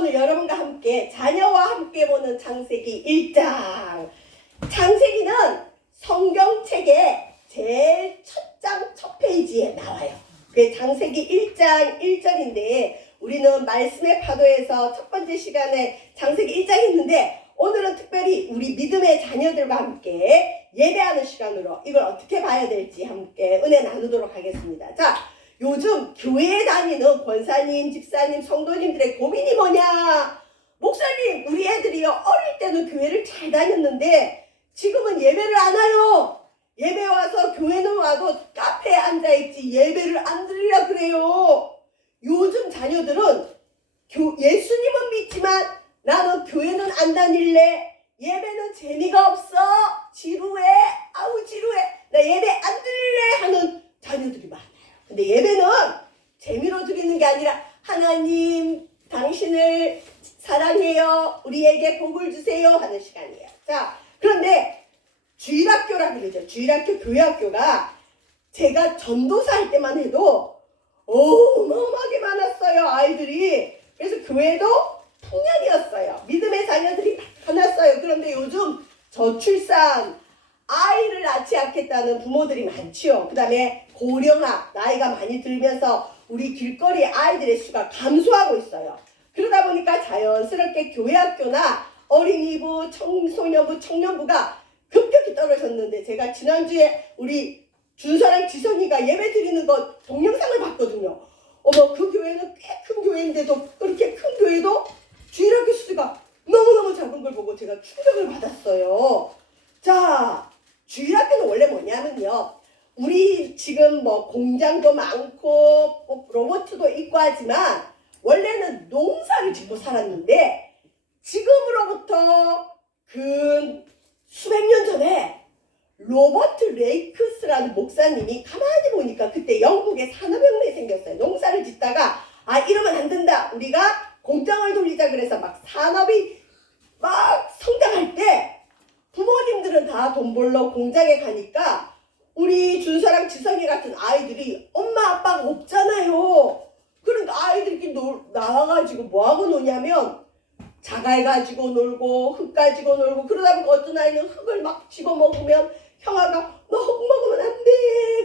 오늘 여러분과 함께 자녀와 함께 보는 창세기 1장. 창세기는 성경책의 제일 첫 장 첫 페이지에 나와요. 그게 창세기 1장 1절인데 우리는 말씀의 파도에서 첫 번째 시간에 창세기 1장 했는데 오늘은 특별히 우리 믿음의 자녀들과 함께 예배하는 시간으로 이걸 어떻게 봐야 될지 함께 은혜 나누도록 하겠습니다. 자, 요즘 교회에 다니는 권사님, 집사님, 성도님들의 고민이 뭐냐? 목사님, 우리 애들이요 어릴 때는 교회를 잘 다녔는데 지금은 예배를 안 와요. 예배 와서 교회는 와도 카페에 앉아있지 예배를 안 드리려 그래요. 요즘 자녀들은 예수님은 믿지만 나는 교회는 안 다닐래. 예배는 재미가 없어. 지루해. 아우 지루해. 나 예배 안 드릴래 하는 자녀들이 많아요. 근데 예배는 재미로 드리는 게 아니라 하나님 당신을 사랑해요. 우리에게 복을 주세요 하는 시간이에요. 자, 그런데 주일학교라 그러죠. 주일학교 교회학교가 제가 전도사 할 때만 해도 어마어마하게 많았어요. 아이들이. 그래서 교회도 풍년이었어요. 믿음의 자녀들이 많았어요. 그런데 요즘 저출산, 아이를 낳지 않겠다는 부모들이 많지요. 그 다음에 고령화, 나이가 많이 들면서 우리 길거리 아이들의 수가 감소하고 있어요. 그러다 보니까 자연스럽게 교회학교나 어린이부, 청소년부, 청년부가 급격히 떨어졌는데 제가 지난주에 우리 준서랑 지선이가 예배 드리는 거 동영상을 봤거든요. 어머, 그 교회는 꽤 큰 교회인데도 그렇게 큰 교회도 주일학교 수가 너무너무 작은 걸 보고 제가 충격을 받았어요. 자, 주일학교는 원래 뭐냐면요. 우리 지금 뭐 공장도 많고 뭐 로봇도 있고 하지만 원래는 농사를 짓고 살았는데 지금으로부터 그 수백 년 전에 로버트 레이크스라는 목사님이 가만히 보니까 그때 영국에 산업혁명이 생겼어요. 농사를 짓다가 이러면 안 된다. 우리가 공장을 돌리자 그래서 막 산업이 막 성장할 때 부모님들은 다 돈 벌러 공장에 가니까 우리 준서랑 지성이 같은 아이들이 엄마 아빠가 없잖아요. 그러니까 아이들끼리 나와가지고 뭐하고 노냐면 자갈 가지고 놀고 흙 가지고 놀고 그러다 보니까 어떤 아이는 흙을 막 집어먹으면 형아가 너 흙 먹으면 안 돼.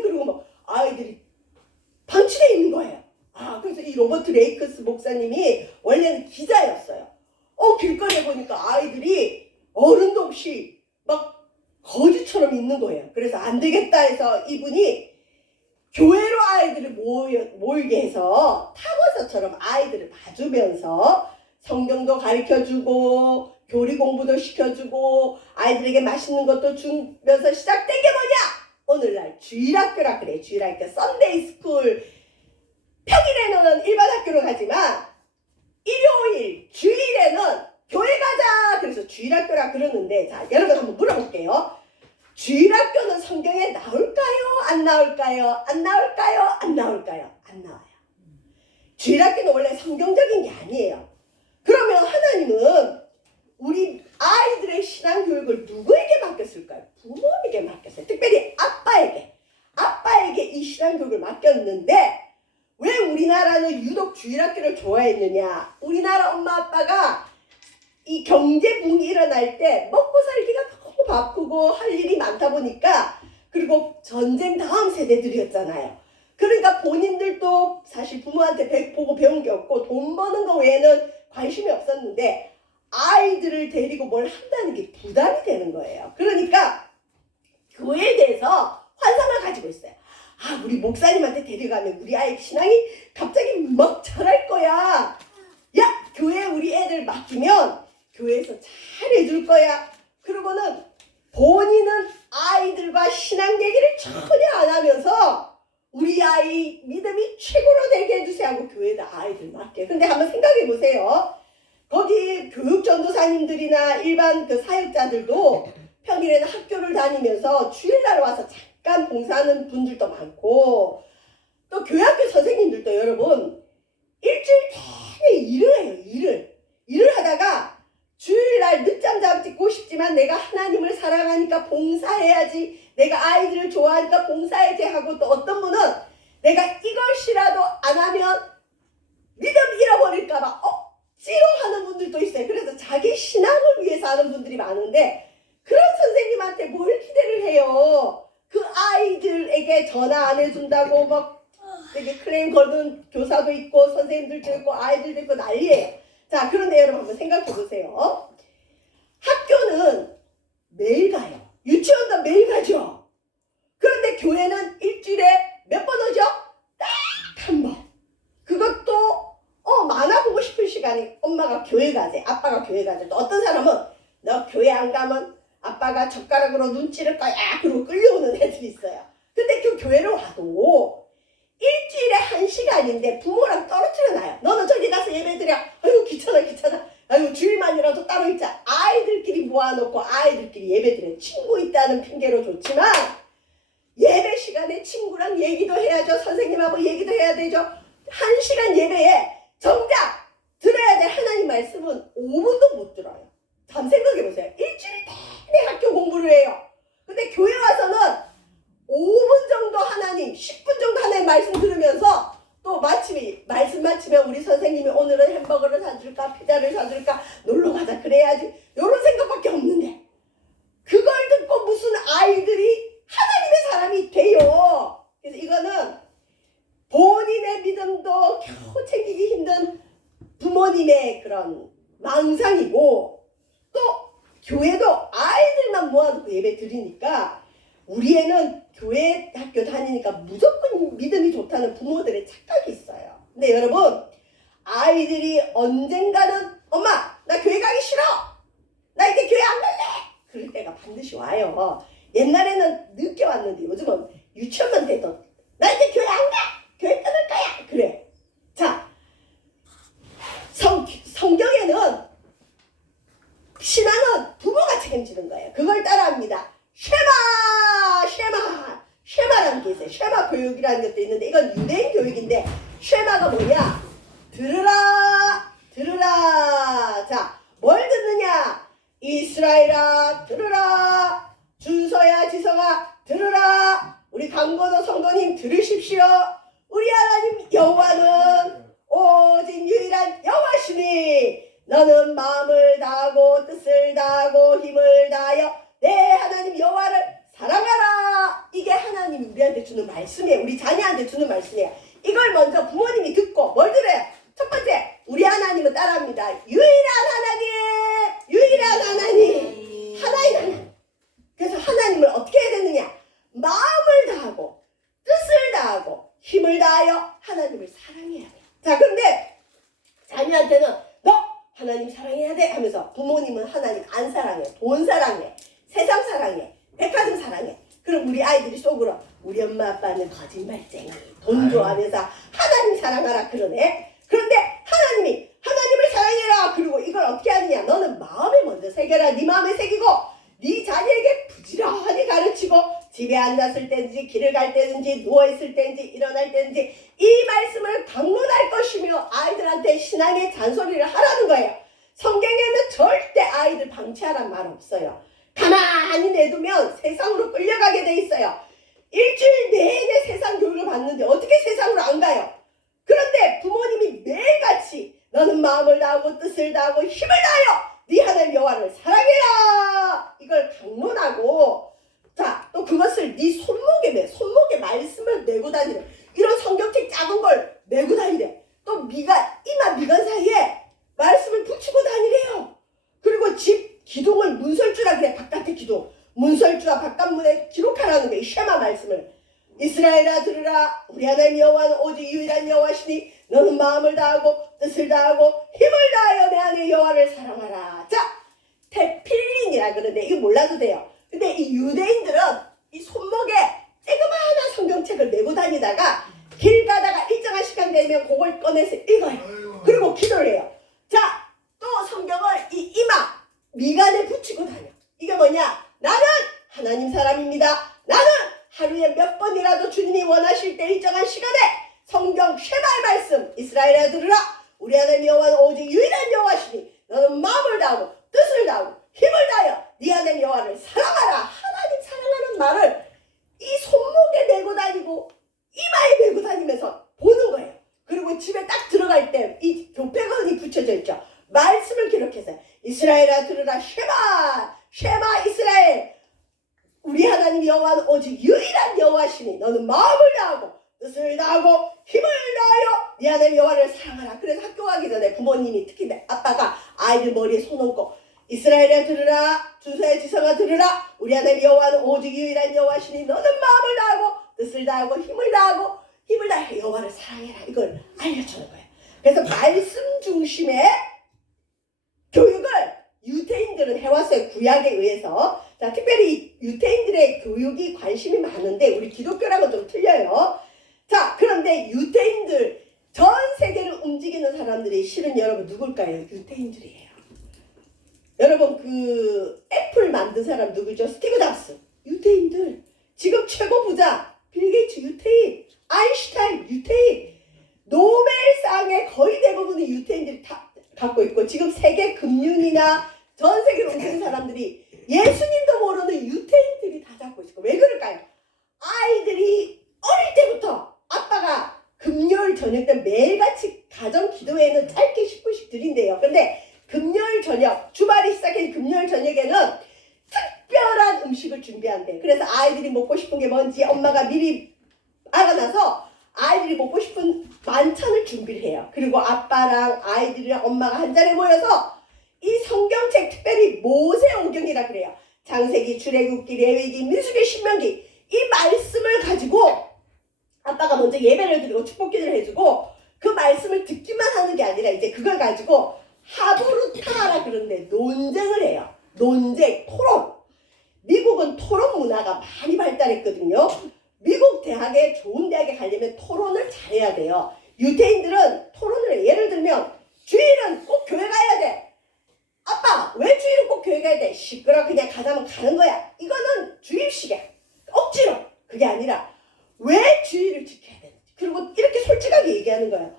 그리고 막 아이들이 방치돼 있는 거예요. 그래서 이 로버트 레이크스 목사님이 원래는 기자였어요. 길거리에 보니까 아이들이 어른도 없이 막 거지처럼 있는 거예요. 그래서 안 되겠다 해서 이분이 교회로 아이들을 모이게 해서 타버서처럼 아이들을 봐주면서 성경도 가르쳐주고 교리 공부도 시켜주고 아이들에게 맛있는 것도 주면서 시작된 게 뭐냐? 오늘날 주일학교라 그래. 주일학교 썬데이 스쿨. 평일에는 일반 학교로 가지만 일요일 주일에는 교회 가자. 그래서 주일학교라 그러는데 자, 여러분 한번 물어볼게요. 주일학교는 성경에 나올까요? 안 나올까요? 안 나올까요? 안 나올까요? 안 나와요. 주일학교는 원래 성경적인 게 아니에요. 그러면 하나님은 우리 아이들의 신앙교육을 누구에게 맡겼을까요? 부모에게 맡겼어요. 특별히 아빠에게 이 신앙교육을 맡겼는데 왜 우리나라는 유독 주일학교를 좋아했느냐? 우리나라 엄마 아빠가 이 경제 붐이 일어날 때 먹고 살기가 너무 바쁘고 할 일이 많다 보니까 그리고 전쟁 다음 세대들이었잖아요. 그러니까 본인들도 사실 부모한테 보고 배운 게 없고 돈 버는 거 외에는 관심이 없었는데 아이들을 데리고 뭘 한다는 게 부담이 되는 거예요. 그러니까 교회에 대해서 환상을 가지고 있어요. 우리 목사님한테 데려가면 우리 아이 신앙이 갑자기 막 자랄 거야. 야, 교회에 우리 애들 맡기면 교회에서 잘해줄 거야. 그러고는 본인은 아이들과 신앙 얘기를 전혀 안 하면서 우리 아이 믿음이 최고로 되게 해주세요 하고 교회에다 아이들 맡겨요. 근데 한번 생각해 보세요. 거기 교육전도사님들이나 일반 그 사역자들도 평일에는 학교를 다니면서 주일날 와서 잠깐 봉사하는 분들도 많고 또 교회학교 선생님들도 여러분 일주일 내내 일을 해요. 일을 하다가 주일날 늦잠 잡고 싶지만 내가 하나님을 사랑하니까 봉사해야지. 내가 아이들을 좋아하니까 봉사해야지 하고 또 어떤 분은 내가 이것이라도 안 하면 믿음 잃어버릴까봐 억지로 하는 자기 신앙을 위해서 하는 분들이 많은데 그런 선생님한테 뭘 기대를 해요. 그 아이들에게 전화 안 해준다고 막 되게 클레임 거는 교사도 있고 선생님들도 있고 아이들도 있고 난리예요. 자, 그런데 여러분 한번 생각해 보세요. 학교는 매일 가요. 유치원도 매일 가죠. 그런데 교회는 일주일에 몇 번 오죠? 딱 한 번. 그것도 만나보고 싶은 시간이 엄마가 교회 가재, 아빠가 교회 가재. 또 어떤 사람은 너 교회 안 가면 아빠가 젓가락으로 눈 찌를 거야. 그러고 끌려오는 애들이 있어요. 근데 그 교회를 와도 일주일에 1시간인데 부모랑 떨어뜨려놔요. 너는 저기 가서 예배드려. 아이고 귀찮아. 아이고 주일만이라도 따로 있자. 아이들끼리 모아놓고 아이들끼리 예배드려. 친구 있다는 핑계로 좋지만 예배 시간에 친구랑 얘기도 해야죠. 선생님하고 얘기도 해야 되죠. 1시간 예배에 정작 들어야 될 하나님 말씀은 5분도 못 들어요. 한번 생각해보세요. 일주일 내내 학교 공부를 해요. 근데 교회 와서는 5분 정도 하나님, 10분 정도 하나님 말씀 들으면서 또 말씀 마치면 우리 선생님이 오늘은 햄버거를 사줄까, 피자를 사줄까, 놀러가자 그래야지. 이런 생각밖에 없는데 그걸 듣고 무슨 아이들이 하나님의 사람이 돼요. 그래서 이거는 본인의 믿음도 겨우 챙기기 힘든 부모님의 그런 망상이고 또 교회도 아이들만 모아놓고 예배 드리니까 우리 애는 교회 학교 다니니까 무조건 믿음이 좋다는 부모들의 착각이 있어요. 근데 여러분 아이들이 언젠가는 엄마 나 교회 가기 싫어. 나 이제 교회 안 갈래. 그럴 때가 반드시 와요. 옛날에는 늦게 왔는데 요즘은 유치원만 돼도 나 이제 교회 안 가. 교회 끊을 거야. 그래. 자, 성경에는 신앙은 부모가 책임지는 거예요. 그걸 따라합니다. 쉐마라는 게 있어요. 쉐마 교육이라는 것도 있는데 이건 유대인 교육인데 쉐마가 뭐냐? 들으라. 자, 뭘 듣느냐? 이스라엘아 들으라. 준서야 지성아 들으라. 우리 강건호 성도님 들으십시오. 우리 하나님 여호와는 오직 유일한 여호와시니 너는 마음을 다하고 뜻을 다하고 힘을 다하여 내 하나님 여호와를 사랑하라. 이게 하나님이 우리한테 주는 말씀이에요. 우리 자녀한테 주는 말씀이에요. 이걸 먼저 부모님이 듣고 뭘 들어요? 첫 번째 우리 하나님은 따라합니다. 유일한 하나님 하나님. 그래서 하나님을 어떻게 해야 되느냐? 마음을 다하고 뜻을 다하고 힘을 다하여 하나님을 사랑해야 돼. 자, 그런데 자녀한테는 너 하나님 사랑해야 돼 하면서 부모님은 하나님 안 사랑해. 돈 사랑해. 세상 사랑해. 백화점 사랑해. 그럼 우리 아이들이 속으로 우리 엄마 아빠는 거짓말쟁이 돈 좋아하면서 하나님 사랑하라 그러네. 그런데 하나님이 하나님을 사랑해라. 그리고 이걸 어떻게 하느냐? 너는 마음에 먼저 새겨라. 네 마음에 새기고 네 자녀에게 부지런히 가르치고 집에 앉았을 때든지 길을 갈 때든지 누워있을 때든지 일어날 때든지 이 말씀을 강론할 것이며 아이들한테 신앙의 잔소리를 하라는 거예요. 성경에는 절대 아이들 방치하란 말 없어요. 가만히 내두면 세상으로 끌려가게 돼 있어요. 일주일 내내 세상 교육을 받는데 어떻게 세상으로 안 가요? 그런데 부모님이 매일같이 너는 마음을 다하고 뜻을 다하고 힘을 다하여 네 하나님 여호와를 사랑해라. 이걸 강론하고 자, 또 그것을 네 손목에 말씀을 메고 다니래. 이런 성경책 작은 걸 메고 다니래. 또 이마 미간 사이에 말씀을 붙이고 다니래요. 그리고 집 기둥을 문설주라 그래. 바깥의 기둥 문설주와 바깥문에 기록하라는 거예요. 쉐마 말씀을. 이스라엘아 들으라. 우리 하나님 여호와는 오직 유일한 여호와시니 너는 마음을 다하고 뜻을 다하고 힘을 다하여 내 하나님 여호와를 사랑하라. 자, 테필린이라 그러는데 이거 몰라도 돼요. 근데 이 유대인들은 이 손목에 쬐그마한 성경책을 메고 다니다가 길 가다가 일정한 시간 되면 그걸 꺼내서 읽어요. 그리고 기도를 해요. 자, 또 성경을 이 이마 미간에 붙이고 다녀. 이게 뭐냐? 나는 하나님 사람입니다. 나는 하루에 몇 번이라도 주님이 원하실 때 일정한 시간에 성경 쉐마의 말씀 이스라엘아 들으라. 우리 하나님 여호와는 오직 유일한 여호와시니 너는 마음을 다하고 뜻을 다하고 힘을 다하여 네 하나님 여호와를 사랑하라. 하나님 사랑하는 말을 이 손목에 메고 다니고 이마에 메고 다니면서 보는 거예요. 그리고 집에 딱 들어갈 때 이 교패건이 붙여져 있죠. 말씀을 기록했어요. 이스라엘아 들으라. 쉐마 이스라엘. 우리 하나님 여호와는 오직 유일한 여호와시니 너는 마음을 다하고 뜻을 다하고 힘을 다하여 네 하나님 여호와를 사랑하라. 그래서 학교 가기 전에 부모님이 특히 아빠가 아이들 머리에 손 얹고 이스라엘아 들으라. 준서야 지성아 들으라. 우리 하나님 여호와는 오직 유일한 여호와시니 너는 마음을 다하고 뜻을 다하고 힘을 다해 여호와를 사랑해라. 이걸 알려주는 거예요. 그래서 말씀 중심의 교육을 유대인들은 해왔어요. 구약에 의해서. 자, 특별히 유대인들의 교육이 관심이 많은데 우리 기독교랑은 좀 틀려요. 자, 그런데 유대인들 전 세계를 움직이는 사람들이 실은 여러분 누굴까요? 유대인들이에요. 여러분 그 애플 만든 사람 누구죠? 스티브 잡스. 유대인들. 지금 최고 부자 빌 게이츠 유태인, 아인슈타인 유태인. 노벨상의 거의 대부분의 유태인들이 다 갖고 있고 지금 세계 금융이나 전 세계를 움직이는 사람들이 예수님도 모르는 유태인들이 다 잡고 있고 왜 그럴까요? 아이들이 어릴 때부터 아빠가 금요일 저녁 때 매일같이 가정 기도회는 짧게 10분씩 드린대요. 근데 금요일 저녁, 주말이 시작한 금요일 저녁에는 특별한 음식을 준비한대. 그래서 아이들이 먹고 싶은 게 뭔지 엄마가 미리 알아놔서 아이들이 먹고 싶은 만찬을 준비를 해요. 그리고 아빠랑 아이들이랑 엄마가 한 자리에 모여서 이 성경책, 특별히 모세오경이라 그래요. 창세기, 출애굽기, 레위기, 민수기, 신명기 이 말씀을 가지고 아빠가 먼저 예배를 드리고 축복기도를 해주고 그 말씀을 듣기만 하는 게 아니라 이제 그걸 가지고 하브루타라 그러는데 논쟁을 해요. 논쟁, 토론. 미국은 토론 문화가 많이 발달했거든요. 미국 대학에 좋은 대학에 가려면 토론을 잘해야 돼요. 유대인들은 토론을 해요. 예를 들면 주일은 꼭 교회 가야 돼. 아빠 왜 주일은 꼭 교회 가야 돼? 시끄러 그냥 가자면 가는 거야. 이거는 주입식이야. 억지로. 그게 아니라 왜 주일을 지켜야 되는지. 그리고 이렇게 솔직하게 얘기하는 거야.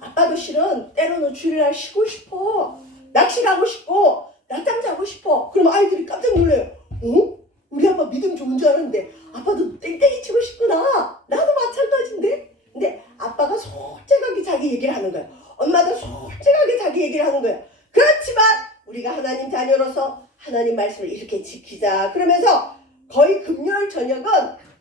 아빠도 실은 때로는 주일날 쉬고 싶어. 낚시 가고 싶고 낮잠 자고 싶어. 그럼 아이들이 깜짝 놀래요. 어? 우리 아빠 믿음 좋은 줄 알았는데 아빠도 땡땡이 치고 싶구나. 나도 마찬가지인데. 근데 아빠가 솔직하게 자기 얘기를 하는 거야. 엄마도 솔직하게 자기 얘기를 하는 거야. 그렇지만 우리가 하나님 자녀로서 하나님 말씀을 이렇게 지키자. 그러면서 거의 금요일 저녁은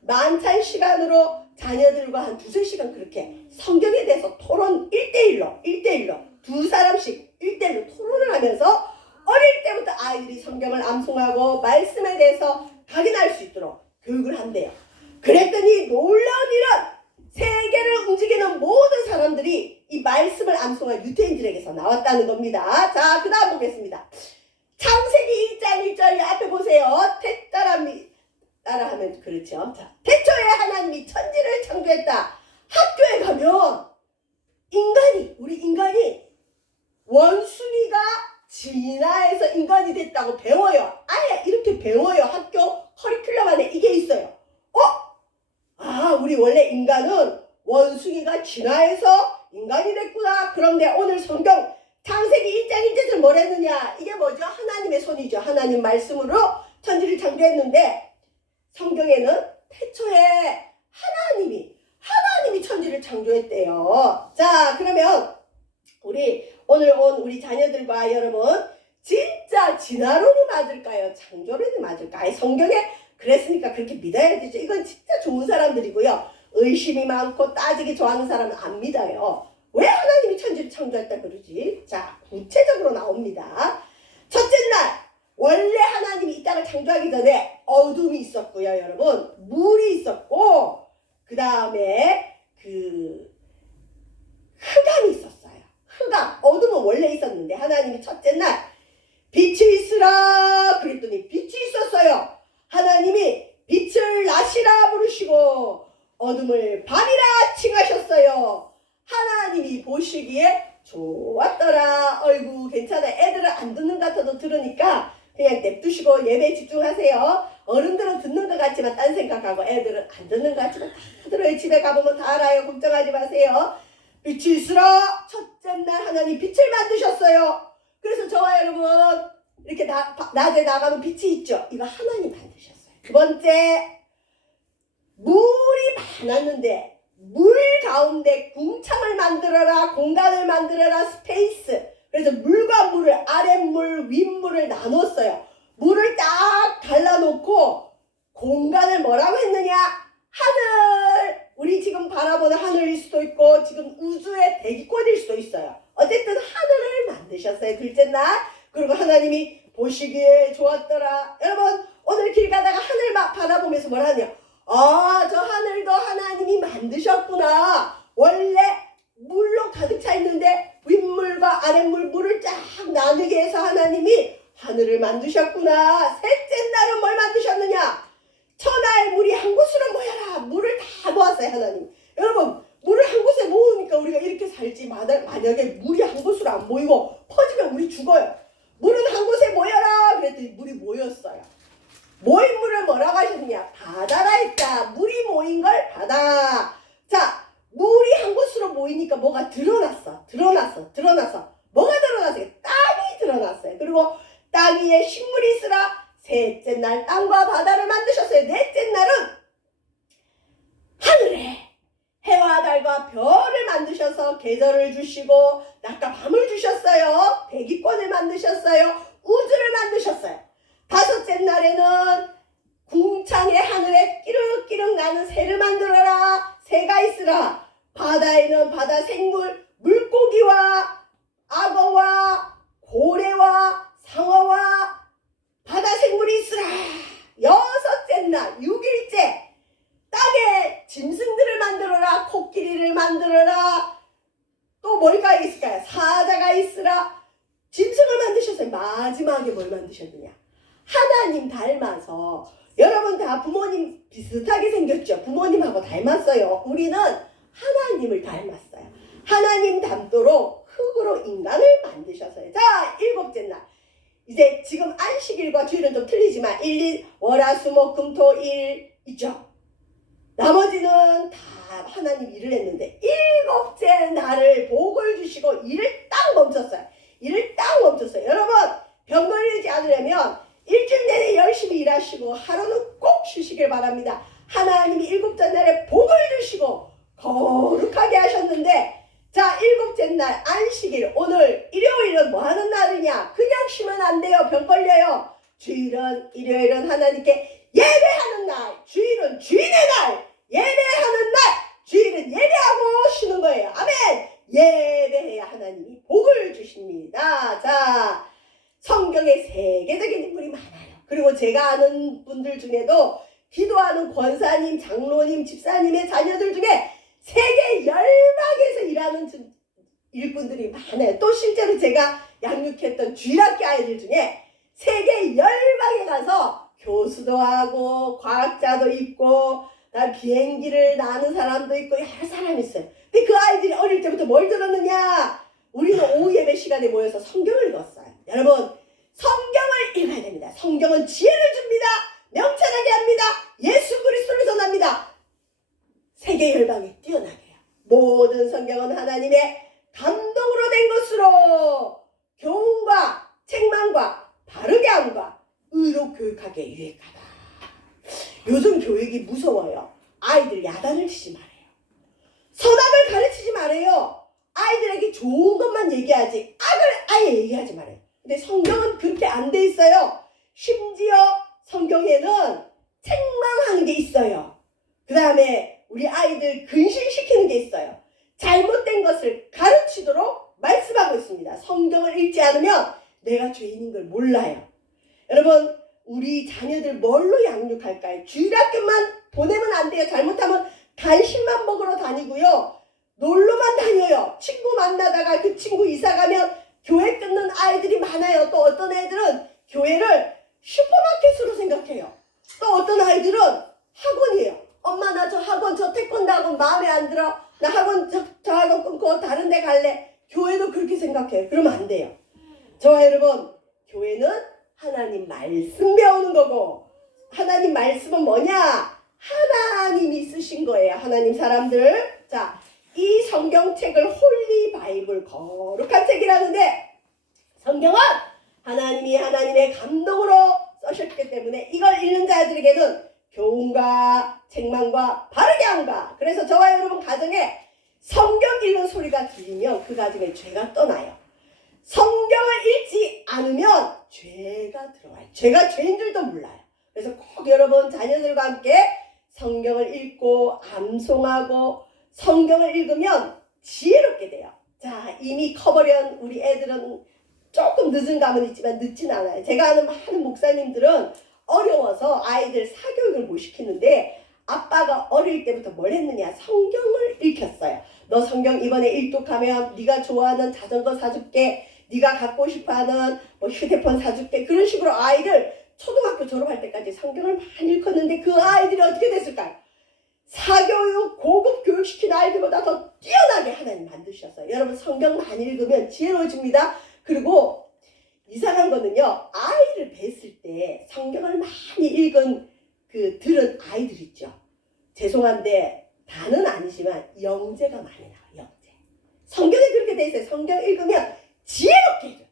만찬 시간으로 자녀들과 한 2~3시간 그렇게 성경에 대해서 토론 1대1로 두 사람씩 1대1로 토론을 하면서 어릴 때부터 아이들이 성경을 암송하고 말씀에 대해서 각인할 수 있도록 교육을 한대요. 그랬더니 놀라운 일은 세계를 움직이는 모든 사람들이 이 말씀을 암송한 유태인들에게서 나왔다는 겁니다. 자, 그 다음 보겠습니다. 창세기 1장 1절 앞에 보세요. 따라하면 그렇죠. 자, 태초에 하나님이 천지를 창조했다. 학교에 가면 우리 인간이 원숭이가 진화해서 인간이 됐다고 배워요. 아예 이렇게 배워요. 학교 커리큘럼 안에 이게 있어요. 우리 원래 인간은 원숭이가 진화해서 인간이 됐구나. 그런데 오늘 성경 창세기 1장 1절을 뭘 했느냐. 이게 뭐죠? 하나님의 손이죠. 하나님 말씀으로 천지를 창조했는데 성경에는 태초에 하나님이 천지를 창조했대요. 자, 그러면 오늘 온 우리 자녀들과 여러분 진짜 진화론이 맞을까요? 창조론이 맞을까요? 성경에 그랬으니까 그렇게 믿어야 되죠. 이건 진짜 좋은 사람들이고요. 의심이 많고 따지기 좋아하는 사람은 안 믿어요. 왜 하나님이 천지를 창조했다 그러지? 자, 구체적으로 나옵니다. 첫째 날 원래 하나님이 이 땅을 창조하기 전에 어둠이 있었고요, 여러분. 물이 있었고 그 다음에 흑암이 있었어요. 흑암, 어둠은 원래 있었는데 하나님이 첫째 날 빛이 있으라 그랬더니 빛이 있었어요. 하나님이 빛을 낮이라 부르시고 어둠을 밤이라 칭하셨어요. 하나님이 보시기에 좋았더라. 어이구 괜찮아. 애들은 안 듣는 것 같아도 들으니까 그냥 냅두시고 예배에 집중하세요. 어른들은 듣는 것 같지만 딴 생각하고 애들은 안 듣는 것 같지만 다 들어요. 집에 가보면 다 알아요. 걱정하지 마세요. 빛이 있으라. 첫째 날 하나님 빛을 만드셨어요. 그래서 저와 여러분 이렇게 낮에 나가면 빛이 있죠. 이거 하나님 만드셨어요. 두 번째, 물이 많았는데 물 가운데 궁창을 만들어라. 공간을 만들어라. 스페이스. 그래서 물과 물을 물을 아랫물 윗물을 나눴어요. 물을 딱 갈라놓고 공간을 뭐라고 했느냐? 하늘! 우리 지금 바라보는 하늘일 수도 있고 지금 우주의 대기권일 수도 있어요. 어쨌든 하늘을 만드셨어요. 둘째 날. 그리고 하나님이 보시기에 좋았더라. 여러분 오늘 길 가다가 하늘 막 바라보면서 뭐라 하냐? 아, 저 하늘도 하나님이 만드셨구나. 원래 물로 가득 차 있는데 윗물과 아랫물 물을 쫙 나누게 해서 하나님이 하늘을 만드셨구나. 셋째 날은 뭘 만드셨느냐? 천하의 물이 한 곳으로 모여라. 물을 다 모았어요 하나님. 여러분 물을 한 곳에 모으니까 우리가 이렇게 살지. 만약에 물이 한 곳으로 안 모이고 퍼지면 우리 죽어요. 물은 한 곳에 모여라 그랬더니 물이 모였어요. 모인 물을 뭐라고 하셨느냐? 바다라 했다. 물이 모인 걸 바다. 자, 물이 한 곳으로 모이니까 뭐가 드러났어. 뭐가 드러났어요? 땅이 드러났어요. 그리고 땅 위에 식물이 있으라. 셋째 날 땅과 바다를 만드셨어요. 넷째 날은 하늘에 해와 달과 별을 만드셔서 계절을 주시고 낮과 밤을 주셨어요. 대기권을 만드셨어요. 우주를 만드셨어요. 다섯째 날에는 궁창의 하늘에 끼륵끼륵 나는 새를 만들어라. 새가 있으라. 바다에는 바다 생물 물고기와 악어와 고래와 상어와 바다 생물이 있으라. 여섯째 날 6일째 땅에 짐승들을 만들어라. 코끼리를 만들어라. 또 뭘가 있을까요? 사자가 있으라. 짐승을 만드셨어요. 마지막에 뭘 만드셨느냐? 하나님 닮아서. 여러분 다 부모님 비슷하게 생겼죠? 부모님하고 닮았어요. 우리는 하나님을 닮았어요. 하나님 닮도록 흙으로 인간을 만드셨어요. 자, 일곱째 날. 이제 지금 안식일과 주일은 좀 틀리지만 1일 월화수목금토일 있죠? 나머지는 다 하나님 일을 했는데 일곱째 날을 복을 주시고 일을 딱 멈췄어요. 여러분 병 걸리지 않으려면 일주일 내내 열심히 일하시고 하루는 꼭 쉬시길 바랍니다. 하나님이 일곱째 날에 복을 주시고 거룩하게 하셨는데 자, 일곱째 날 안식일. 오늘 일요일은 뭐 하는 날이냐? 그냥 쉬면 안 돼요. 병 걸려요. 주일은 일요일은 하나님께 예배하는 날. 주일은 주인의 날. 예배하는 날. 주일은 예배하고 쉬는 거예요. 아멘. 예배해야 하나님이 복을 주십니다. 자, 성경에 세계적인 인물이 많아요. 그리고 제가 아는 분들 중에도 기도하는 권사님, 장로님, 집사님의 자녀들 중에 세계 열방에서 일하는 일꾼들이 많아요. 또 실제로 제가 양육했던 주일학교 아이들 중에 세계 열방에 가서 교수도 하고 과학자도 있고 비행기를 나는 사람도 있고 여러 사람이 있어요. 근데 그 아이들이 어릴 때부터 뭘 들었느냐? 우리는 오후 예배 시간에 모여서 성경을 읽었어요. 여러분 성경을 읽어야 됩니다. 성경은 지혜를 줍니다. 명철하게 합니다. 예수 그리스도를 전합니다. 세계 열방에 뛰어나게 해요. 모든 성경은 하나님의 감동으로 된 것으로 교훈과 책망과 바르게 함과 의로 교육하게 유익하다. 요즘 교육이 무서워요. 아이들 야단을 치지 말아요. 선악을 가르치지 말아요. 아이들에게 좋은 것만 얘기하지 악을 아예 얘기하지 말아요. 근데 성경은 그렇게 안 돼 있어요. 심지어 성경에는 책망하는 게 있어요. 그 다음에 우리 아이들 근신시키는 게 있어요. 잘못된 것을 가르치도록 말씀하고 있습니다. 성경을 읽지 않으면 내가 죄인인 걸 몰라요. 여러분 우리 자녀들 뭘로 양육할까요? 주일학교만 보내면 안 돼요. 잘못하면 간식만 먹으러 다니고요. 놀러만 다녀요. 친구 만나다가 그 친구 이사가면 교회 끊는 아이들이 많아요. 또 어떤 애들은 교회를 슈퍼마켓으로 생각해요. 또 어떤 아이들은 학원이에요. 엄마 나 저 학원 저 태권도 학원 마음에 안 들어. 나 학원 저 학원 끊고 다른 데 갈래. 교회도 그렇게 생각해요. 그러면 안 돼요. 저와 여러분 교회는 하나님 말씀 배우는 거고 하나님 말씀은 뭐냐? 하나님이 쓰신 거예요. 하나님 사람들. 자, 이 성경책을 홀리 바이블 거룩한 책이라는데 성경은 하나님이 하나님의 감동으로 써셨기 때문에 이걸 읽는 자들에게는 교훈과 책망과 바르게 함과 그래서 저와 여러분 가정에 성경 읽는 소리가 들리면 그 가정에 죄가 떠나요. 성경을 읽지 죄가 들어와요. 죄가 죄인 줄도 몰라요. 그래서 꼭 여러분 자녀들과 함께 성경을 읽고 암송하고 성경을 읽으면 지혜롭게 돼요. 자, 이미 커버련 우리 애들은 조금 늦은 감은 있지만 늦진 않아요. 제가 아는 많은 목사님들은 어려워서 아이들 사교육을 못 시키는데 아빠가 어릴 때부터 뭘 했느냐? 성경을 읽혔어요. 너 성경 이번에 일독하면 네가 좋아하는 자전거 사줄게. 네가 갖고 싶어하는 뭐 휴대폰 사줄게. 그런 식으로 아이들 초등학교 졸업할 때까지 성경을 많이 읽었는데 그 아이들이 어떻게 됐을까요? 사교육 고급 교육시킨 아이들보다 더 뛰어나게 하나님 만드셨어요. 여러분 성경 많이 읽으면 지혜로워집니다. 그리고 이상한 거는요. 아이를 뵀을 때 성경을 많이 읽은 들은 아이들 있죠. 죄송한데 다는 아니지만 영재가 많이 나와요. 영재. 성경에 그렇게 돼 있어요. 성경 읽으면 지혜롭게 해줘요.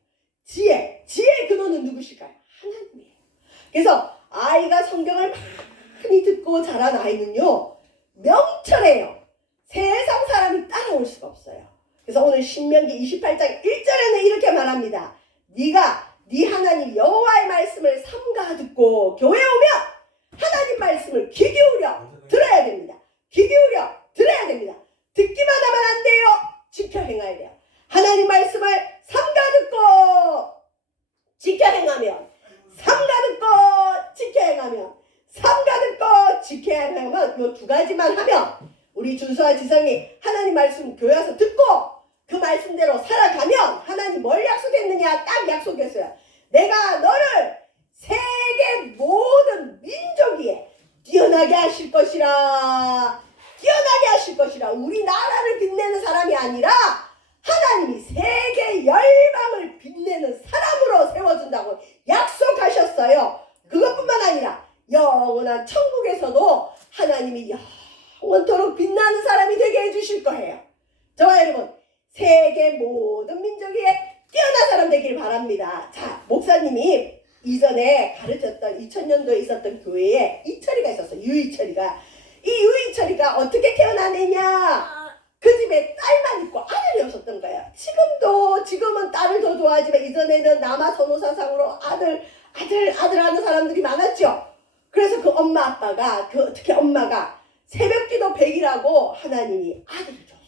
지혜의 근원은 누구실까요? 하나님이에요. 그래서 아이가 성경을 많이 듣고 자란 아이는요. 명철해요. 세상 사람이 따라올 수가 없어요. 그래서 오늘 신명기 28장 1절에는 이렇게 말합니다. 네가 네 하나님 여호와의 말씀을 삼가 듣고 교회에 오면 하나님 말씀을 귀 기울여 들어야 됩니다. 귀 기울여 들어야 됩니다. 듣기만 하면 안 돼요. 지켜 행해야 돼요. 하나님 말씀을 삼가 듣고 지켜 행하면 삼가 듣고 지켜 행하면 삼가 듣고 지켜 행하면 이 두 가지만 하면 우리 준수와 지성이 하나님 말씀 교회 와서 듣고 그 말씀대로 살아가면 하나님 뭘 약속했느냐? 딱 약속했어요. 내가 너를 세계 모든 민족 위에 뛰어나게 하실 것이라. 뛰어나게 하실 것이라. 우리나라를 빛내는 사람이 아니라 하나님이 세계 열방을 빛내는 사람으로 세워준다고 약속하셨어요. 그것뿐만 아니라 영원한 천국에서도 하나님이 영원토록 빛나는 사람이 되게 해주실 거예요. 저와 여러분 세계 모든 민족 위에 뛰어난 사람 되길 바랍니다. 자, 목사님이 이전에 가르쳤던 2000년도에 있었던 교회에 이철이가 있었어요. 유이철이가. 이 유이철이가 어떻게 태어나느냐? 그 집에 딸만 있고 아들이 없었던 거예요. 지금은 딸을 더 좋아하지만 이전에는 남아 선호사상으로 아들 하는 사람들이 많았죠. 그래서 그 엄마 아빠가 특히 엄마가 새벽기도 100이라고 하나님이 아들을 줬어요.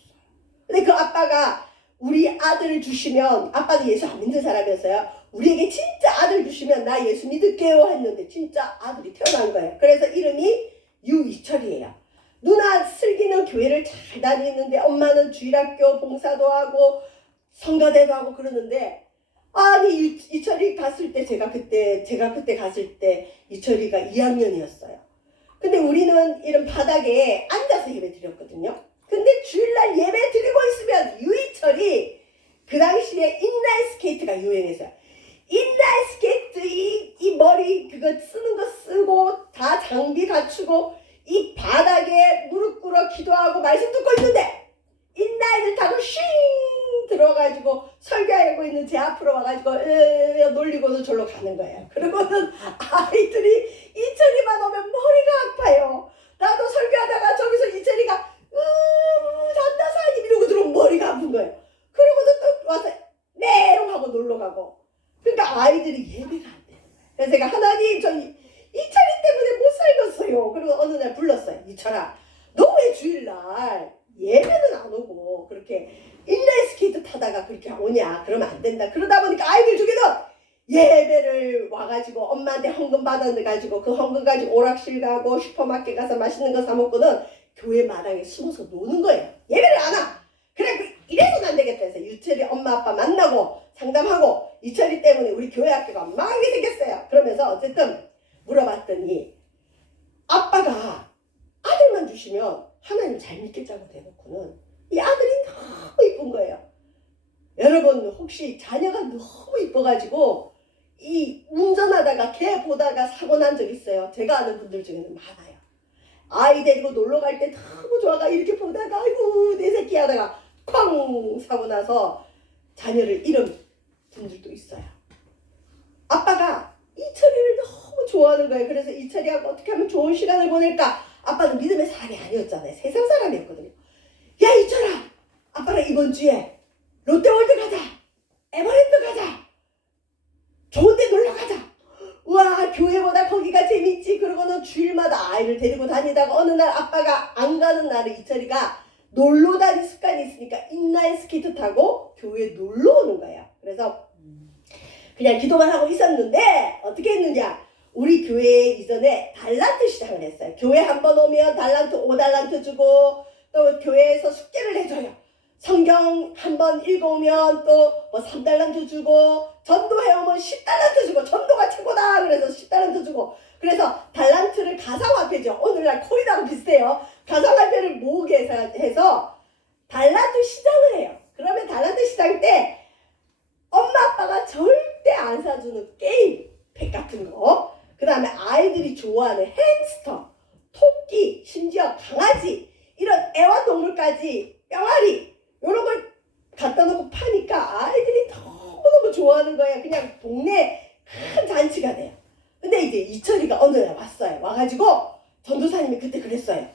근데 그 아빠가 우리 아들을 주시면 아빠는 예수 안 믿는 사람이었어요. 우리에게 진짜 아들 주시면 나 예수 믿을게요 했는데 진짜 아들이 태어난 거예요. 그래서 이름이 유이철이에요. 누나 슬기는 교회를 잘 다니는데 엄마는 주일학교 봉사도 하고 성가대도 하고 그러는데 아니 이철이 갔을 때 제가 그때 갔을 때 이철이가 2학년이었어요. 근데 우리는 이런 바닥에 앉아서 예배 드렸거든요. 근데 주일날 예배 드리고 있으면 유이철이 그 당시에 인라인 스케이트가 유행했어요. 인라인 스케이트 이 머리 그거 쓰는 거 쓰고 다 장비 갖추고 이 바닥에 무릎 꿇어 기도하고 말씀 듣고 있는데 인라인을 타고 쉥 들어가지고 설교하고 있는 제 앞으로 와가지고 놀리고도 절로 가는 거예요. 그러고는 아이들이 이철이만 오면 머리가 아파요. 나도 설교하다가 저기서 이철이가 잔다사님 이러고 들어오면 머리가 아픈 거예요. 그러고도 또 와서 메롱 하고 놀러 가고. 그러니까 아이들이 예배가 안 되는 거예요. 그래서 제가 하나님 저 이철이 때문에 못 살겠어요. 그리고 어느 날 불렀어요. 이철아 너 왜 주일날 예배는 안 오고 그렇게 인라인 스케이트 타다가 그렇게 오냐? 그러면 안 된다. 그러다 보니까 아이들 중에는 예배를 와가지고 엄마한테 헌금 받아가지고 그 헌금 가지고 오락실 가고 슈퍼마켓 가서 맛있는 거 사 먹고는 교회 마당에 숨어서 노는 거예요. 예배를 안 와. 그래 이래서는 안 되겠다 해서 유철이 엄마 아빠 만나고 상담하고 이철이 때문에 우리 교회 학교가 망하게 생겼어요. 그러면서 어쨌든 물어봤더니 아빠가 아들만 주시면 하나님 잘 믿겠다고 대놓고는 이 아들이 너무 이쁜 거예요. 여러분 혹시 자녀가 너무 이뻐가지고 이 운전하다가 걔 보다가 사고 난 적 있어요. 제가 아는 분들 중에는 많아요. 아이 데리고 놀러 갈 때 너무 좋아가 이렇게 보다가 아이고 내 새끼 하다가 쾅 사고 나서 자녀를 잃은 분들도 있어요. 아빠가 이철이를 너무 좋아하는 거예요. 그래서 이철이하고 어떻게 하면 좋은 시간을 보낼까? 아빠는 믿음의 사람이 아니었잖아요. 세상 사람이었거든요. 야 이철아 아빠랑 이번 주에 롯데월드 가자. 에버랜드 가자. 좋은 데 놀러 가자. 교회보다 거기가 재밌지. 그러고는 주일마다 아이를 데리고 다니다가 어느 날 아빠가 안 가는 날에 이철이가 놀러 다닐 습관이 있으니까 인라인 스케이트 타고 교회에 놀러 오는 거예요. 그래서 그냥 기도만 하고 있었는데 어떻게 했느냐. 우리 교회에 이전에 달란트 시장을 했어요. 교회 한 번 오면 달란트 5달란트 주고 또 교회에서 숙제를 해줘요. 성경 한 번 읽어오면 또 뭐 3달란트 주고 전도해오면 10달란트 주고 전도가 최고다 그래서 10달란트 주고 그래서 달란트를 가상화폐죠. 오늘날 코인하고 비슷해요. 가상화폐를 모으게 해서 달란트 시장을 해요. 그러면 달란트 시장 때 엄마 아빠가 절대 안 사주는 게임 팩 같은 거 그 다음에 아이들이 좋아하는 햄스터, 토끼, 심지어 강아지 이런 애완동물까지 뿅아리 이런 걸 갖다 놓고 파니까 아이들이 너무너무 좋아하는 거예요. 그냥 동네 큰 잔치가 돼요. 근데 이제 이철이가 어느 날 왔어요. 와가지고 전도사님이 그때 그랬어요.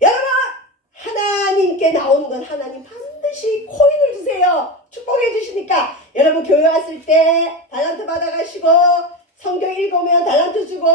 여러분 하나님께 나오는 건 하나님 반드시 코인을 주세요. 축복해 주시니까 여러분 교회 왔을 때 달란트 받아가시고 성경 읽으면 달란트 주고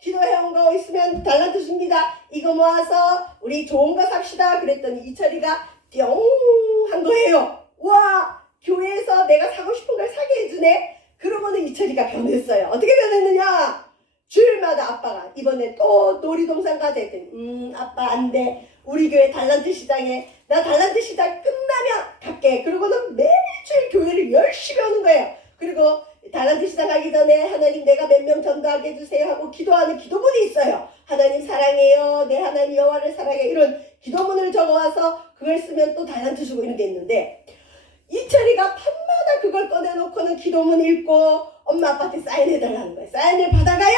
기도해온 거 있으면 달란트 줍니다. 이거 모아서 우리 좋은 거 삽시다. 그랬더니 이철이가 뿅 한 거예요. 와 교회에서 내가 사고 싶은 걸 사게 해주네. 그러고는 이철이가 변했어요. 어떻게 변했느냐. 주일마다 아빠가 이번에 또 놀이동산 가자 했더니 아빠 안 돼. 우리 교회 달란트 시장에 나 달란트 시장 끝나면 갈게. 그러고는 매주일 교회를 열심히 오는 거예요. 그리고 달란트 시장 가기 전에 하나님 내가 몇 명 전도하게 해주세요 하고 기도하는 기도문이 있어요. 하나님 사랑해요. 내 하나님 여호와를 사랑해. 이런 기도문을 적어와서 그걸 쓰면 또 달란트 주고 이런 게 있는데 이철이가 밤마다 그걸 꺼내놓고는 기도문 읽고 엄마 아빠한테 사인해달라는 거예요. 사인을 받아가야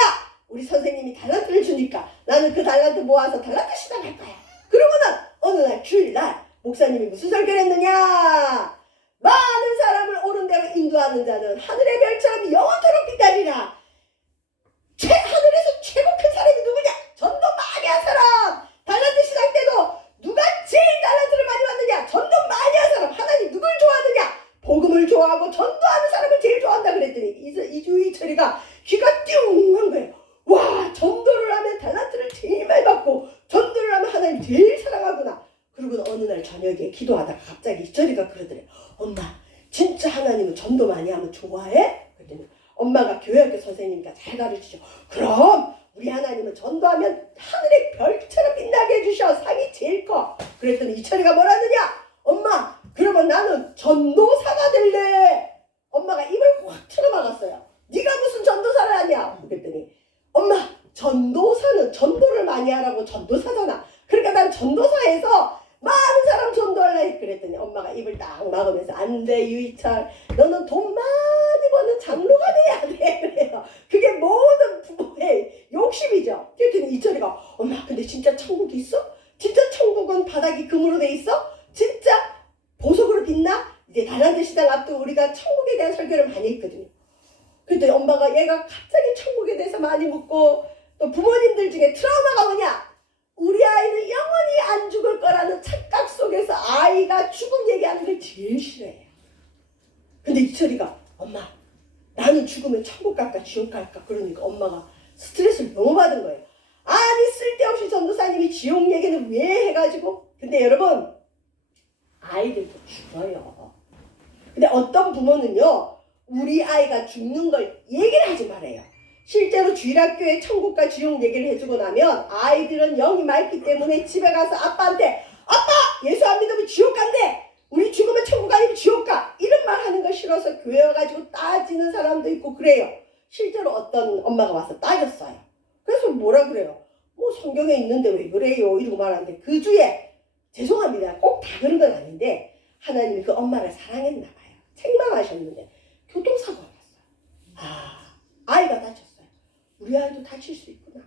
우리 선생님이 달란트를 주니까 나는 그 달란트 모아서 달란트 시장 갈 거야. 그러고는 어느 날 주일날 목사님이 무슨 설교를 했느냐. 많은 사람을 옳은 대로 인도하는 자는 하늘의 별처럼 영원토록 빛나리라. 하늘에서 최고 큰 사람이 누구냐. 전도 많이 한 사람. 달란트 시장 때도 누가 제일 달란트를 많이 받느냐. 전도 많이 한 사람. 하나님 누굴 좋아하느냐. 복음을 좋아하고 전도하는 사람을 제일 좋아한다 그랬더니 이철이가 귀가 띵한 거예요. 와 전도를 하면 달란트를 제일 많이 받고 전도를 하면 하나님 제일 사랑하구나. 그리고 어느 날 저녁에 기도하다가 갑자기 이철이가 그러더래. 엄마 진짜 하나님은 전도 많이 하면 좋아해? 그랬더니 엄마가 교회학교 선생님이니까 잘 가르치죠. 그럼 우리 하나님은 전도하면 하늘의 별처럼 빛나게 해주셔. 상이 제일 커. 그랬더니 이철이가 뭐라느냐. 엄마 그러면 나는 전도사가 될래. 엄마가 입을 확 틀어막았어요. 네가 무슨 전도사를 하냐. 그랬더니 엄마 전도사는 전도를 많이 하라고 전도사잖아. 그러니까 난 전도사에서 많은 사람 전도할래. 그랬더니 엄마가 입을 딱 막으면서 안 돼 유이철 너는 돈 많이 버는 장로가 돼야 돼. 그래요. 그게 모든 부모의 욕심이죠. 그랬더니 이철이가 엄마 근데 진짜 천국이 있어? 진짜 천국은 바닥이 금으로 돼 있어? 진짜 보석으로 빛나? 이제 달란트 시장 앞두고 우리가 천국에 대한 설교를 많이 했거든요. 그랬더니 엄마가 얘가 갑자기 천국에 대해서 많이 묻고 또 부모님들 중에 트라우마가 뭐냐. 우리 아이는 영원히 안 죽을 거라는 착각 속에서 아이가 죽음 얘기하는 걸 제일 싫어해요. 근데 이철이가 엄마 나는 죽으면 천국 갈까 지옥 갈까. 그러니까 엄마가 스트레스를 너무 받은 거예요. 아니 쓸데없이 전도사님이 지옥 얘기는 왜 해가지고. 근데 여러분 아이들도 죽어요. 근데 어떤 부모는요 우리 아이가 죽는 걸 얘기를 하지 말아요. 실제로 주일학교에 천국과 지옥 얘기를 해주고 나면 아이들은 영이 맑기 때문에 집에 가서 아빠한테 아빠 예수 안 믿으면 지옥 간대. 우리 죽으면 천국 아니면 지옥 가. 이런 말 하는 거 싫어서 교회 와가지고 따지는 사람도 있고 그래요. 실제로 어떤 엄마가 와서 따졌어요. 그래서 뭐라 그래요. 뭐 성경에 있는데 왜 그래요 이러고 말하는데 그 주에 죄송합니다. 꼭 다 그런 건 아닌데 하나님이 그 엄마를 사랑했나 봐요. 책망하셨는데 교통사고가 났어요. 아이가 다쳤어요. 우리 아이도 다칠 수 있구나.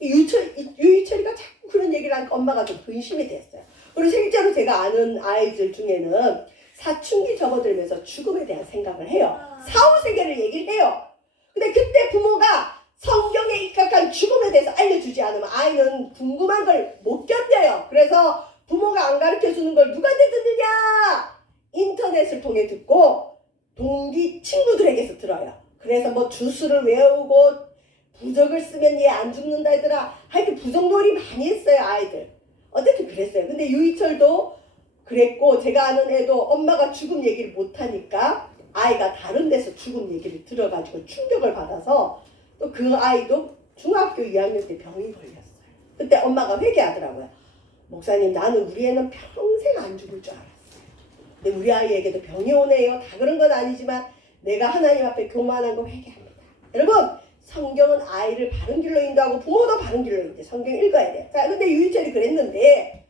유이철이가 자꾸 그런 얘기를 하니까 엄마가 좀 근심이 됐어요. 그리고 실제로 제가 아는 아이들 중에는 사춘기 접어들면서 죽음에 대한 생각을 해요. 사후세계를 얘기를 해요. 근데 그때 부모가 성경에 입각한 죽음에 대해서 알려주지 않으면 아이는 궁금한 걸 못 견뎌요. 그래서 부모가 안 가르쳐주는 걸 누구한테 듣느냐? 인터넷을 통해 듣고 동기 친구들에게서 들어요. 그래서 뭐 주스를 외우고 부적을 쓰면 얘 안 죽는다 하더라. 하여튼 부적놀이 많이 했어요, 아이들. 어쨌든 그랬어요. 근데 유희철도 그랬고, 제가 아는 애도 엄마가 죽음 얘기를 못하니까 아이가 다른 데서 죽음 얘기를 들어가지고 충격을 받아서 또 그 아이도 중학교 2학년 때 병이 걸렸어요. 그때 엄마가 회개하더라고요. 목사님, 나는 우리 애는 평생 안 죽을 줄 알았어요. 근데 우리 아이에게도 병이 오네요. 다 그런 건 아니지만 내가 하나님 앞에 교만한 거 회개합니다. 여러분, 성경은 아이를 바른 길로 인도하고 부모도 바른 길로 인도해. 성경 읽어야 돼. 자, 근데 유희철이 그랬는데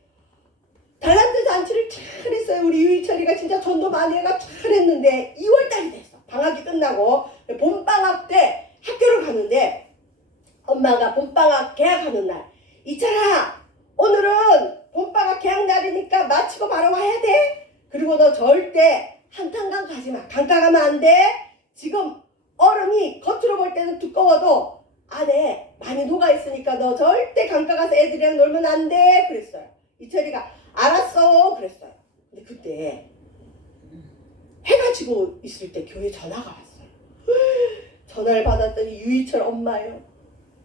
달란트 잔치를 잘했어요. 우리 유희철이가 진짜 전도 많이 해가 잘했는데 2월달이 됐어. 방학이 끝나고 봄방학 때 학교를 가는데 엄마가 봄방학 개학하는 날, 이철아, 오늘은 봄방학 개학 날이니까 마치고 바로 와야 돼. 그리고 너 절대 한탄강 가지 마. 강가 가면 안 돼. 지금 얼음이 겉으로 볼 때는 두꺼워도 안에 많이 녹아 있으니까 너 절대 강가 가서 애들이랑 놀면 안 돼. 그랬어요. 이철이가 알았어. 그랬어요. 근데 그때 해가 지고 있을 때 교회 전화가 왔어요. 전화를 받았더니 유희철 엄마예요.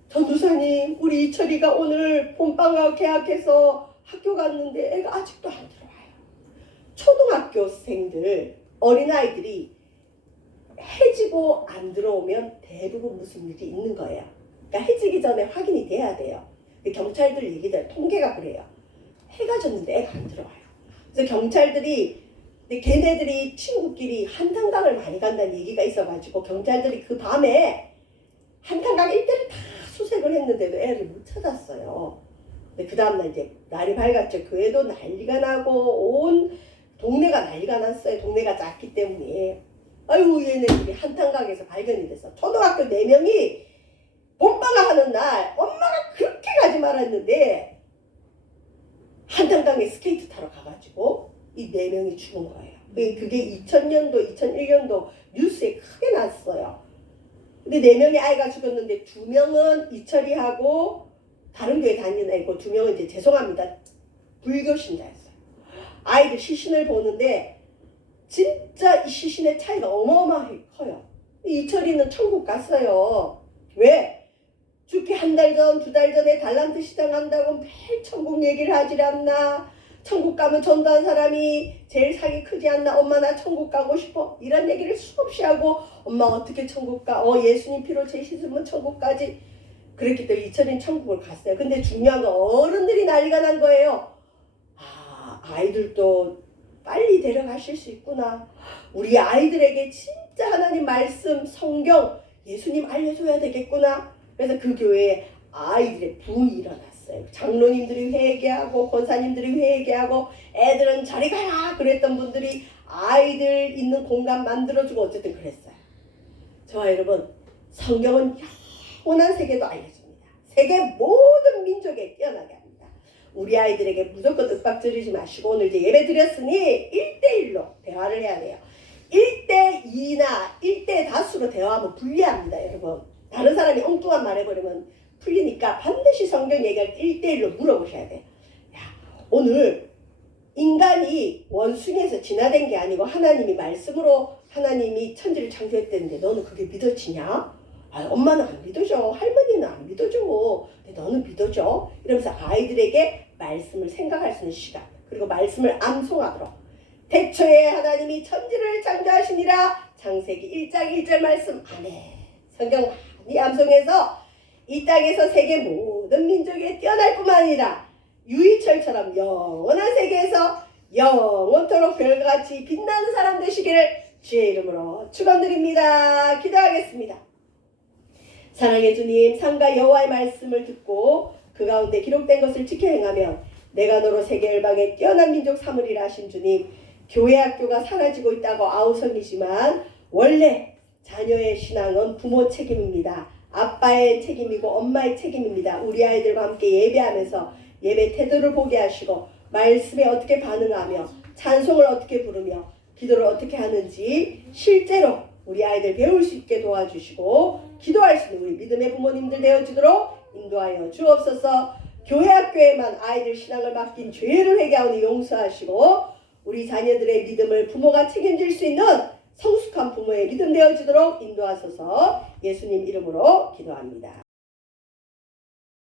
전도사님, 우리 이철이가 오늘 봄방학 개학해서 학교 갔는데 애가 아직도 안 들어와요. 초등학교생들, 어린아이들이 해지고 안 들어오면 대부분 무슨 일이 있는 거예요. 그러니까 해지기 전에 확인이 돼야 돼요. 경찰들 얘기들, 통계가 그래요. 해가 졌는데 애가 안 들어와요. 그래서 경찰들이, 걔네들이 친구끼리 한탄강을 많이 간다는 얘기가 있어가지고 경찰들이 그 밤에 한탄강 일대를 다 수색을 했는데도 애를 못 찾았어요. 근데 그 다음날 이제 날이 밝았죠. 교회도 난리가 나고 온 동네가 난리가 났어요. 동네가 작기 때문에. 아유, 얘네들이 한탄강에서 발견이 됐어. 초등학교 4명이 봄방학 하는 날 엄마가 그렇게 가지 말았는데 한탄강에 스케이트 타러 가가지고 이 4명이 죽은 거예요. 그게 2000년도, 2001년도 뉴스에 크게 났어요. 근데 4명의 아이가 죽었는데 2명은 이철이하고 다른 교회 다니는 애고 2명은 이제 죄송합니다. 불교 신자였어요. 아이들 시신을 보는데 진짜 이 시신의 차이가 어마어마하게 커요. 이철이는 천국 갔어요. 왜? 죽기 한 달 전, 2달 전에 달란트 시장 한다고 매일 천국 얘기를 하질 않나? 천국 가면 전도한 사람이 제일 상이 크지 않나? 엄마 나 천국 가고 싶어. 이런 얘기를 수없이 하고 엄마 어떻게 천국 가? 예수님 피로 죄 씻으면 천국 가지. 그랬기 때문에 이철이는 천국을 갔어요. 근데 중요한 건 어른들이 난리가 난 거예요. 아이들도 빨리 데려가실 수 있구나. 우리 아이들에게 진짜 하나님 말씀, 성경, 예수님 알려줘야 되겠구나. 그래서 그 교회에 아이들의 붐이 일어났어요. 장로님들이 회개하고 권사님들이 회개하고 애들은 저리 가라 그랬던 분들이 아이들 있는 공간 만들어주고 어쨌든 그랬어요. 저와 여러분, 성경은 영원한 세계도 알려줍니다. 세계 모든 민족에 뛰어나게 합니다. 우리 아이들에게 무조건 윽박지르지 마시고 오늘 이제 예배 드렸으니 1대1로 대화를 해야 돼요. 1대2나 1대 다수로 대화하면 불리합니다. 여러분, 다른 사람이 엉뚱한 말 해버리면 풀리니까 반드시 성경 얘기할 때 1대1로 물어보셔야 돼요. 오늘 인간이 원숭이에서 진화된 게 아니고 하나님이 말씀으로 하나님이 천지를 창조했다는데 너는 그게 믿어지냐? 엄마는 안 믿어줘. 할머니는 안 믿어줘. 근데 너는 믿어줘. 이러면서 아이들에게 말씀을 생각할 수 있는 시간, 그리고 말씀을 암송하도록. 태초에 하나님이 천지를 창조하시니라. 창세기 1장 1절 말씀 안에 성경 많이 암송해서 이 땅에서 세계 모든 민족에 뛰어날 뿐만 아니라 유희철처럼 영원한 세계에서 영원토록 별과 같이 빛나는 사람 되시기를 주의 이름으로 축원드립니다. 기도하겠습니다. 사랑의 주님, 상가 여호와의 말씀을 듣고 그 가운데 기록된 것을 지켜 행하면 내가 너로 세계 열방에 뛰어난 민족 삼으리라 하신 주님, 교회 학교가 사라지고 있다고 아우성이지만 원래 자녀의 신앙은 부모 책임입니다. 아빠의 책임이고 엄마의 책임입니다. 우리 아이들과 함께 예배하면서 예배 태도를 보게 하시고 말씀에 어떻게 반응하며 찬송을 어떻게 부르며 기도를 어떻게 하는지 실제로 우리 아이들 배울 수 있게 도와주시고 기도할 수 있는 우리 믿음의 부모님들 되어주도록 인도하여 주옵소서. 교회 학교에만 아이들 신앙을 맡긴 죄를 회개하오니 용서하시고 우리 자녀들의 믿음을 부모가 책임질 수 있는 성숙한 부모의 믿음 되어주도록 인도하소서. 예수님 이름으로 기도합니다.